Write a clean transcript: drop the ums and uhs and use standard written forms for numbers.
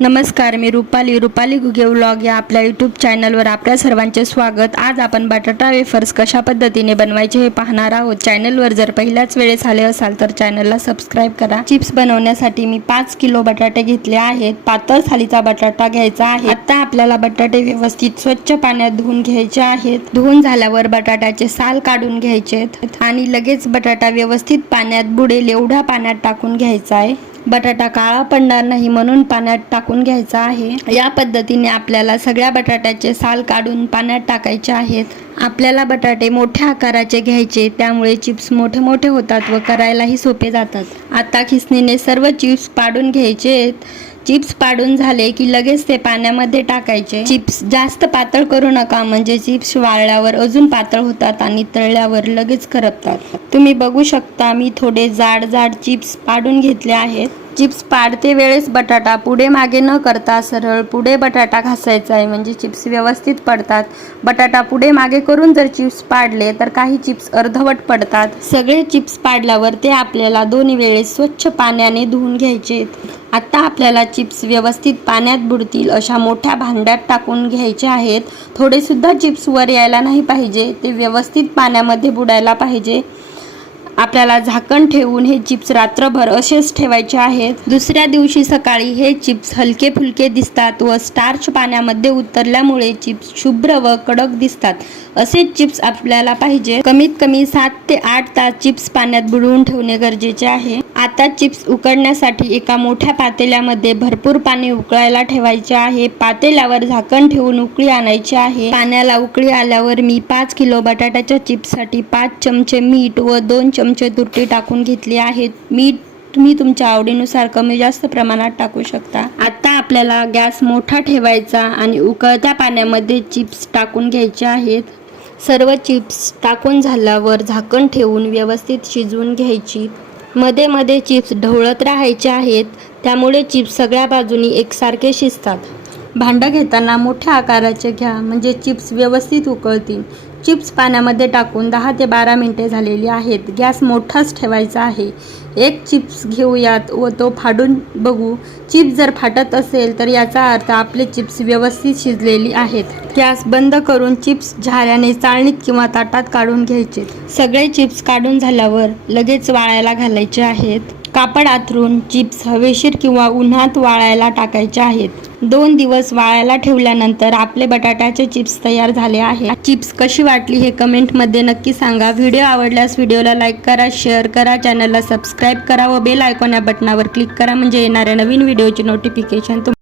नमस्कार, मी रुपाली गुगे व्लॉग या आपल्या यूट्यूब चॅनलवर आपल्या सर्वांचे स्वागत। आज आपण बटाटा वेफर्स कशा पद्धतीने बनवायचे हे पाहणार आहोत। चॅनलवर जर पहिल्याच वेळेस आले असाल तर चॅनलला सबस्क्राइब करा। चिप्स बनवण्यासाठी मी 5 किलो बटाटे घेतले आहेत। पातळ सालीचा बटाटा घ्यायचा आहे। आता आपल्याला बटाटे व्यवस्थित स्वच्छ पाण्यात धुवून घ्यायचे आहेत। धुवून झाल्यावर बटाट्याचे साल काढून घ्यायचे आणि लगेच बटाटा व्यवस्थित पाण्यात बुडेल एवढा पाण्यात टाकून घ्यायचा आहे। बटाटा काळा पडणार नाही म्हणून पाण्यात टाकून घ्यायचा आहे। या पद्धतीने आपल्याला सगळ्या बटाट्याचे साल काढून पाण्यात टाकायचे आहेत। आपल्याला बटाटे मोठ्या आकाराचे घ्यायचे, त्यामुळे चिप्स मोठे मोठे होतात व करायलाही सोपे जातात। आता खिसणीने सर्व चिप्स पाडून घ्यायचे। चिप्स पाडून झाले की लगेच ते पाण्यामध्ये टाकायचे। चिप्स जास्त पातळ करू नका, म्हणजे चिप्स वाळल्यावर अजून पातळ होतात आणि तळल्यावर लगेच करपतात। तुम्ही बघू शकता मी थोडे जाड चिप्स पाडून घेतले आहेत। चिप्स पाडते वेळेस बटाटा पुढे मागे न करता सरळ पुढे बटाटा घासायचा आहे, म्हणजे चिप्स व्यवस्थित पडतात। बटाटा पुढे मागे करून जर चिप्स पाडले तर काही चिप्स अर्धवट पडतात। सगळे चिप्स पाडल्यावर ते आपल्याला 2 वेळेस स्वच्छ पाण्याने धुवून घ्यायचे। आता आपल्याला चिप्स व्यवस्थित पाण्यात बुडतील अशा मोठ्या भांड्यात टाकून घ्यायचे आहेत। थोडे सुद्धा चिप्स वर यायला नाही पाहिजे, ते व्यवस्थित पाण्यामध्ये बुडायला पाहिजे। आपल्याला झाकण ठेवून हे चिप्स रात्रभर असेच ठेवायचे आहेत। दुसऱ्या दिवशी सकाळी हे चिप्स हलके फुलके दिसतात व स्टार्च पाण्यामध्ये उतरल्यामुळे चिप्स शुभ्र व कडक दिसतात। असेच चिप्स आपल्याला पाहिजे। कमीत कमी 7 ते 8 तास चिप्स पाण्यात बुडवून ठेवणे गरजेचे आहे। आता चिप्स उकडण्यासाठी एका मोठ्या पातेल्यामध्ये भरपूर पाणी उकळायला ठेवायचे आहे। पातेल्यावर झाकण ठेवून उकळी आणायची आहे। पाण्याला उकळी आल्यावर मी 5 किलो बटाट्याच्या चिप्ससाठी 5 चमचे मीठ व 2 चमचे तुरटी टाकून घेतली आहेत। मीठ तुम्ही तुमच्या आवडीनुसार कमी जास्त प्रमाणात टाकू शकता। आता आपल्याला गॅस मोठा ठेवायचा आणि उकळत्या पाण्यामध्ये चिप्स टाकून घ्यायचे आहेत। सर्व चिप्स टाकून झाल्यावर झाकण ठेवून व्यवस्थित शिजवून घ्यायची। मध्ये मध्ये चिप्स ढवळत राहायचे आहेत, त्यामुळे चिप्स सगळ्या बाजूनी एकसारखे शिजतात। भांडं घेताना मोठ्या आकाराचे घ्या, म्हणजे चिप्स व्यवस्थित उकळतील। चिप्स पाण्यामध्ये टाकून 10 ते 12 मिनिटे झालेली आहेत। गॅस मोठाच ठेवायचा आहे। एक चिप्स घेऊयात व तो फाडून बघू। चिप्स जर फाटत असेल तर याचा अर्थ आपले चिप्स व्यवस्थित शिजलेली आहेत। गॅस बंद करून चिप्स झाऱ्याने चाळणीत किंवा ताटात काढून घ्यायचे। सगळे चिप्स काढून झाल्यावर लगेच वाळायला घालायचे आहेत। कापड आथरून चिप्स हवेशीर किंवा उन्हात वाळायला टाकायचे आहेत। 2 दिवस वाळायला ठेवल्यानंतर आपले बटाट्याचे चिप्स तयार झाले आहे। चिप्स कशी वाटली हे कमेंटमध्ये नक्की सांगा। व्हिडिओ आवडल्यास व्हिडिओला लाईक करा, शेअर करा, चॅनलला सबस्क्राईब करा व बेल आयकॉन या बटनावर क्लिक करा, म्हणजे येणाऱ्या नवीन व्हिडिओची नोटिफिकेशन